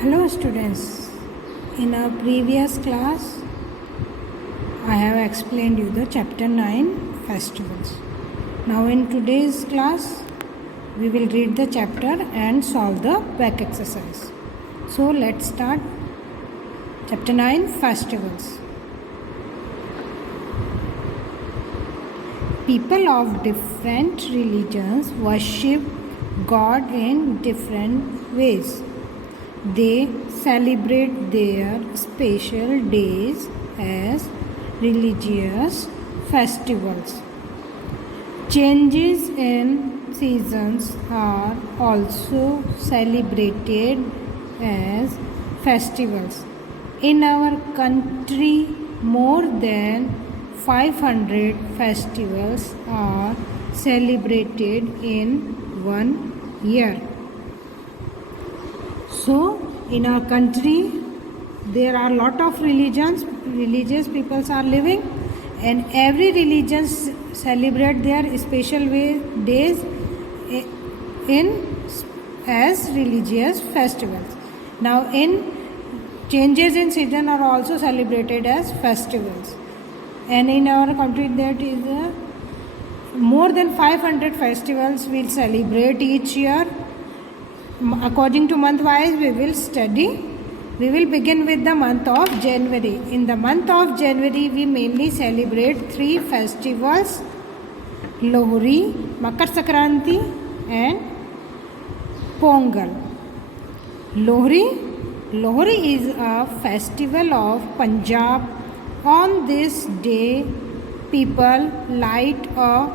Hello students, in our previous class I have explained you the chapter 9 festivals. Now in today's class we will read the chapter and solve the back exercise. So let's start. Chapter 9 festivals. People of different religions worship God in different ways. They celebrate their special days as religious festivals. Changes in seasons are also celebrated as festivals. In our country, more than 500 festivals are celebrated in one year. So, in our country, there are a lot of religious peoples are living, and every religion celebrate their special days as religious festivals. Now, in changes in season are also celebrated as festivals, and in our country that is more than 500 festivals we'll celebrate each year. According to month wise we will study. We will begin with the month of January. In the month of January we mainly celebrate 3 festivals: Lohri, Makar Sankranti and Pongal. Lohri is a festival of Punjab. On this day people light a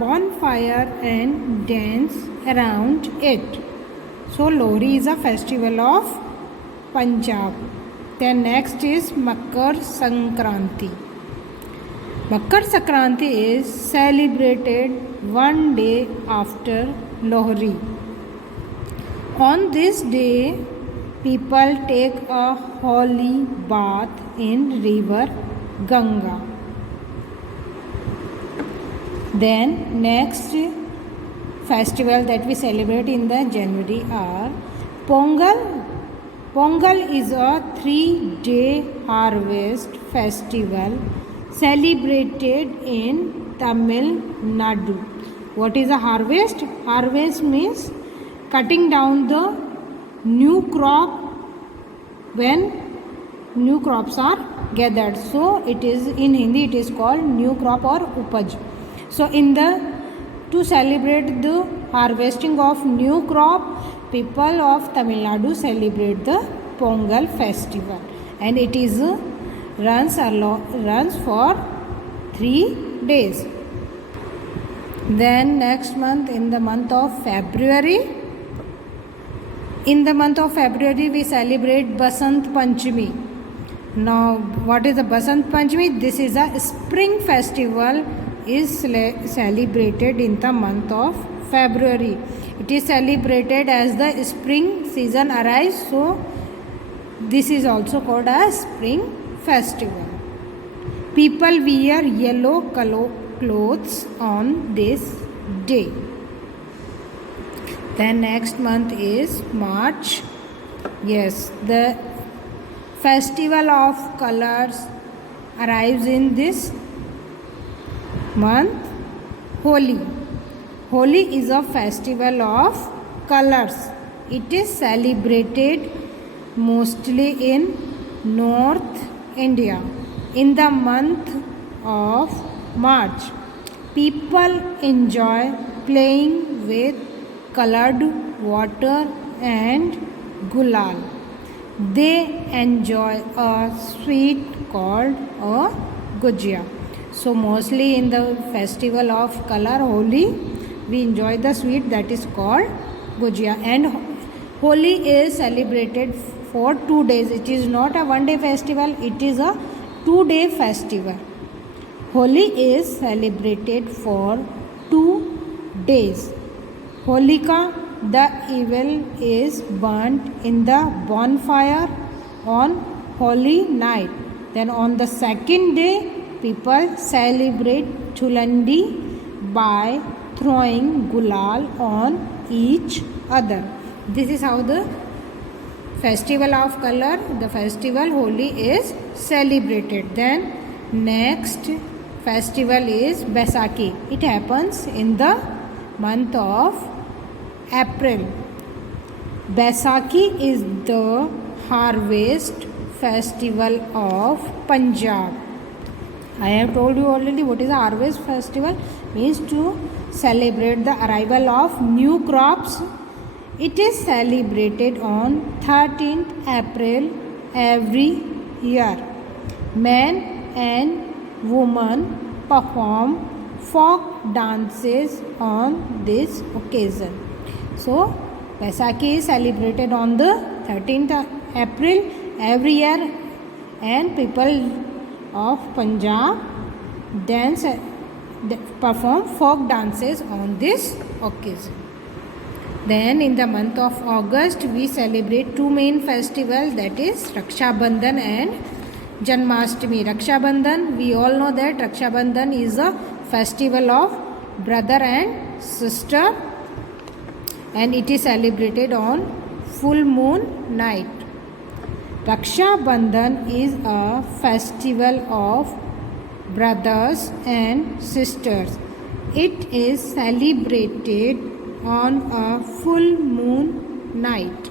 bonfire and dance around it. So Lohri is a festival of Punjab. Then next is Makar Sankranti. Makar Sankranti is celebrated one day after Lohri. On this day people take a holy bath in river Ganga. Then next festival that we celebrate in the January are Pongal. Pongal is a 3-day harvest festival celebrated in Tamil Nadu. What is a harvest? Harvest means cutting down the new crop when new crops are gathered. So it is in Hindi it is called new crop or upaj. So to celebrate the harvesting of new crop, people of Tamil Nadu celebrate the Pongal festival, and it is runs for 3 days. Then next month, in the month of February we celebrate Basant Panchami. Now what is the Basant Panchami? This is a spring festival is celebrated in the month of February. It is celebrated as the spring season arrives, so this is also called as spring festival. People wear yellow clothes on this day. Then next month is March. Yes, the festival of colors arrives in this month. Holi is a festival of colors. It is celebrated mostly in North India. In the month of March, people enjoy playing with colored water and gulal. They enjoy a sweet called a gujia. So mostly in the festival of color Holi, we enjoy the sweet that is called gujia. And Holi is celebrated for 2 days. It is not a 1-day festival, it is a 2-day festival. Holi is celebrated for 2 days. Holika, the evil, is burnt in the bonfire on Holi night. Then on the second day people celebrate Chulandi by throwing gulal on each other. This is how the festival of color, the festival Holi is celebrated. Then next festival is Baisakhi. It happens in the month of April. Baisakhi is the harvest festival of Punjab. I have told you already what is a harvest festival. Means to celebrate the arrival of new crops. It is celebrated on 13th April every year. Men and women perform folk dances on this occasion. So Baisakhi is celebrated on the 13th April every year, and people of Punjab perform folk dances on this occasion. Then in the month of August we celebrate two main festivals, that is Raksha Bandhan and Janmashtami. Raksha Bandhan, we all know that Raksha Bandhan is a festival of brother and sister, and it is celebrated on full moon night. Raksha Bandhan is a festival of brothers and sisters. It is celebrated on a full moon night.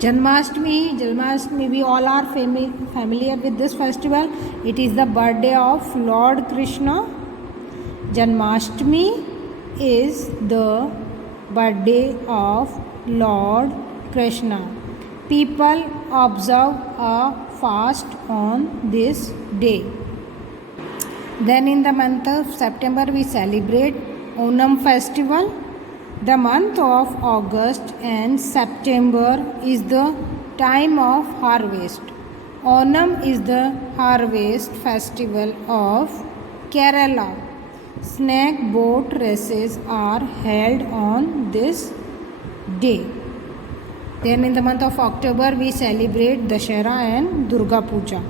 Janmashtami, we all are familiar with this festival. It is the birthday of Lord Krishna. Janmashtami is the birthday of Lord Krishna. People observe a fast on this day. Then in the month of September we celebrate Onam festival. The month of August and September is the time of harvest. Onam is the harvest festival of Kerala. Snake boat races are held on this day. Then in the month of October we celebrate Dashera and Durga Puja.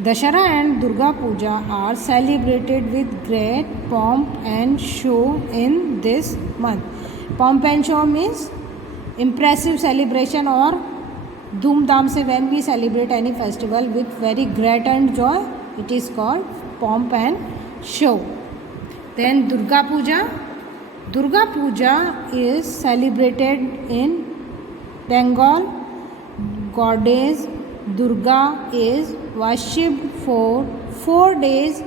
Dashera and Durga Puja are celebrated with great pomp and show in this month. Pomp and show means impressive celebration or dhoom dham se when we celebrate any festival with very great and joy, it is called pomp and show. Then Durga Puja. Durga Puja is celebrated in Bengal. Goddess Durga is worshipped for 4 days.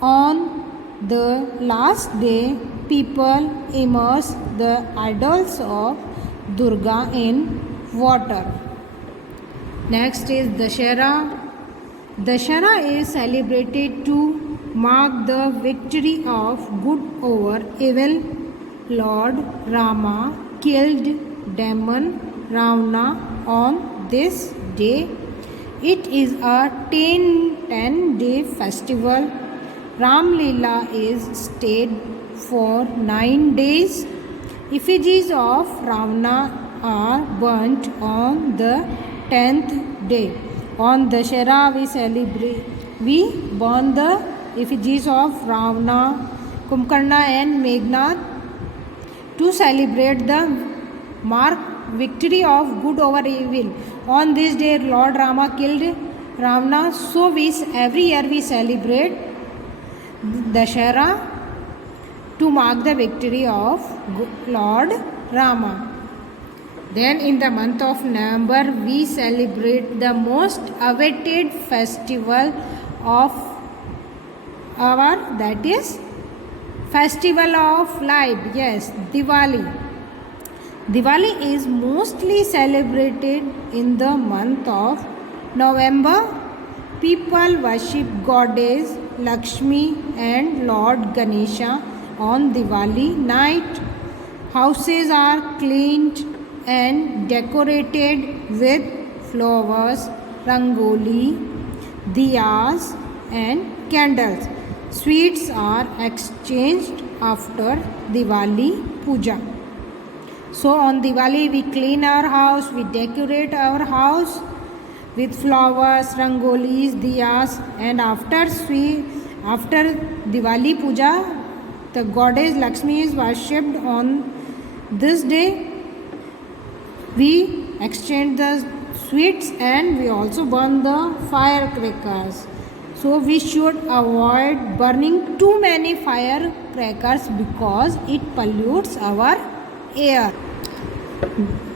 On the last day, people immerse the idols of Durga in water. Next is Dashera. Dashera is celebrated to mark the victory of good over evil. Lord Rama killed demon Ravana on this day. It is a 10-day festival. Ram Leela is stayed for 9 days. Effigies of Ravana are burnt on the 10th day. On Dashera we burn the effigies of Ravana, Kumbhakarna and Meghnad to celebrate the mark victory of good over evil. On this day Lord Rama killed Ravana, so every year we celebrate Dashera to mark the victory of Lord Rama. Then in the month of November we celebrate the most awaited festival of our, that is festival of light. Yes, Diwali. Diwali is mostly celebrated in the month of November. People worship Goddess Lakshmi and Lord Ganesha on Diwali night. Houses are cleaned and decorated with flowers, rangoli, diyas and candles. Sweets are exchanged after Diwali Puja. So on Diwali we clean our house, we decorate our house with flowers, rangolis, diyas, and after Diwali Puja, the goddess Lakshmi is worshipped on this day. We exchange the sweets and we also burn the firecrackers. So we should avoid burning too many firecrackers because it pollutes our air.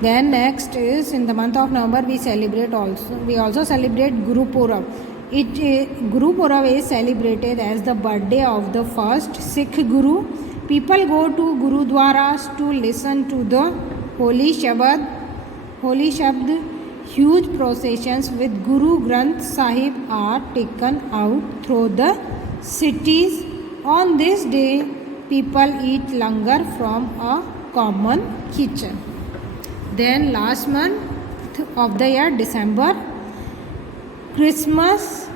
Then next is in the month of November we also celebrate Guru Purab. Guru Purab is celebrated as the birthday of the first Sikh Guru. People go to Gurudwaras to listen to the holy Shabad. Huge processions with Guru Granth Sahib are taken out through the cities. On this day, people eat langar from a common kitchen. Then last month of the year, December, Christmas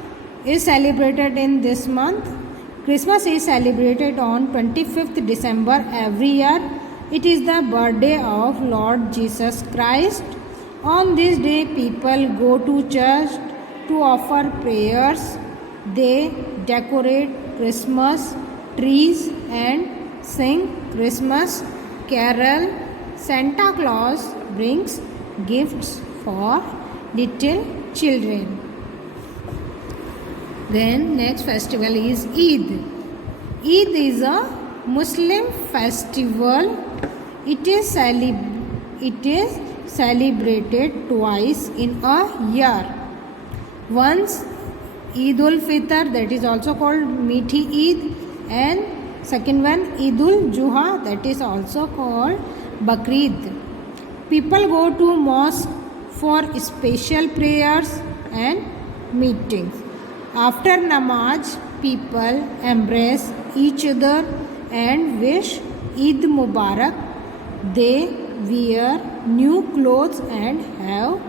is celebrated in this month. Christmas is celebrated on 25th December every year. It is the birthday of Lord Jesus Christ. On this day, people go to church to offer prayers. They decorate Christmas trees and sing Christmas carol. Santa Claus brings gifts for little children. Then next festival is Eid. Eid is a Muslim festival. It is celebrated twice in a year. Once Eid ul Fitr, that is also called Meethi Eid, and second one Eid ul Juha, that is also called Bakrid. People go to mosque for special prayers and meetings. After namaz, people embrace each other and wish Eid Mubarak. They wear new clothes and have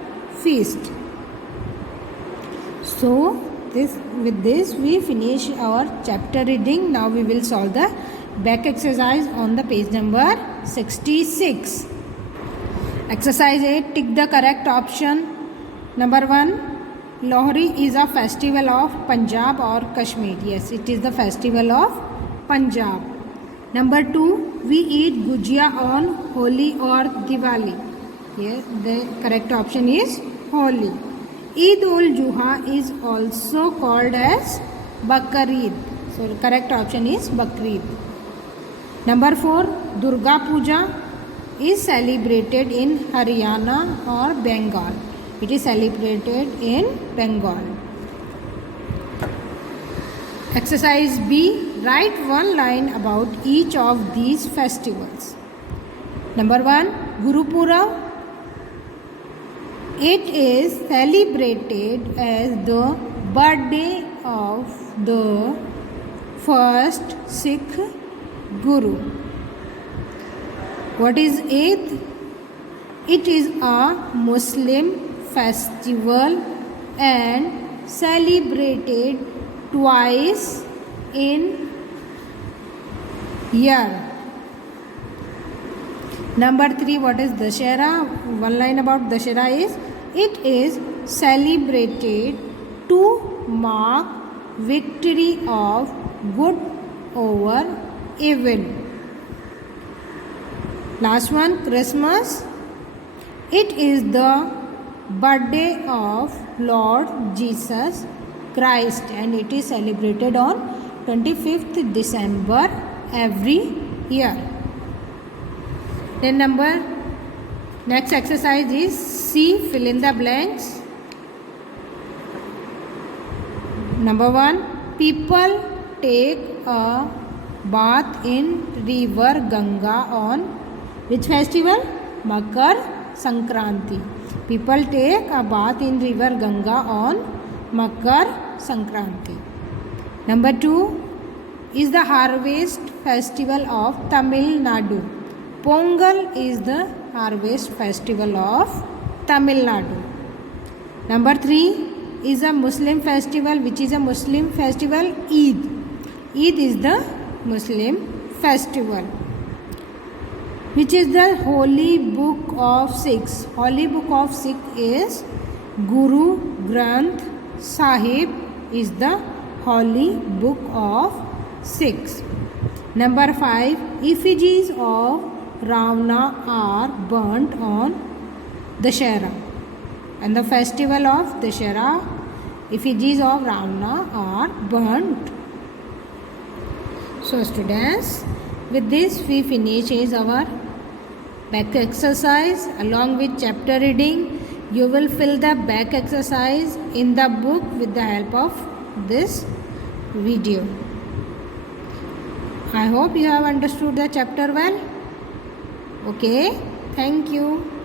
feast. So with this we finish our chapter reading. Now we will solve the back exercise on the page number 66. Exercise 8. Tick the correct option. Number 1. Lohri is a festival of Punjab or Kashmir. Yes, it is the festival of Punjab. Number 2. We eat gujia on Holi or Diwali. Here the correct option is Holi. Eid ul Juha is also called as Bakrid. So the correct option is Bakrid. Number 4. Durga Puja is celebrated in Haryana or Bengal. It is celebrated in Bengal. Exercise B. Write one line about each of these festivals. Number 1. Guru Purab. It is celebrated as the birthday of the first Sikh Guru. What is Eid? It is a Muslim festival and celebrated twice in year. Number 3. What is Dashera? One line about Dashera is it is celebrated to mark victory of good over evil. Last one, Christmas. It is the birthday of Lord Jesus Christ and it is celebrated on 25th December every year. Then next exercise is C. Fill in the blanks. Number 1. People take a bath in river Ganga on which festival? Makar Sankranti. People take a bath in river Ganga on Makar Sankranti. Number 2 is the harvest festival of Tamil Nadu. Pongal is the harvest festival of Tamil Nadu. Number 3 is a Muslim festival. Which is a Muslim festival? Eid. Eid is the Muslim festival. Which is the holy book of Sikhs? Holy book of Sikh is Guru Granth Sahib is the holy book of Sikhs. Number 5. Effigies of Ravana are burnt on Dashera. And the festival of Dashera, effigies of Ravana are burnt. So students, with this we finish our back exercise along with chapter reading. You will fill the back exercise in the book with the help of this video. I hope you have understood the chapter well. Okay, thank you.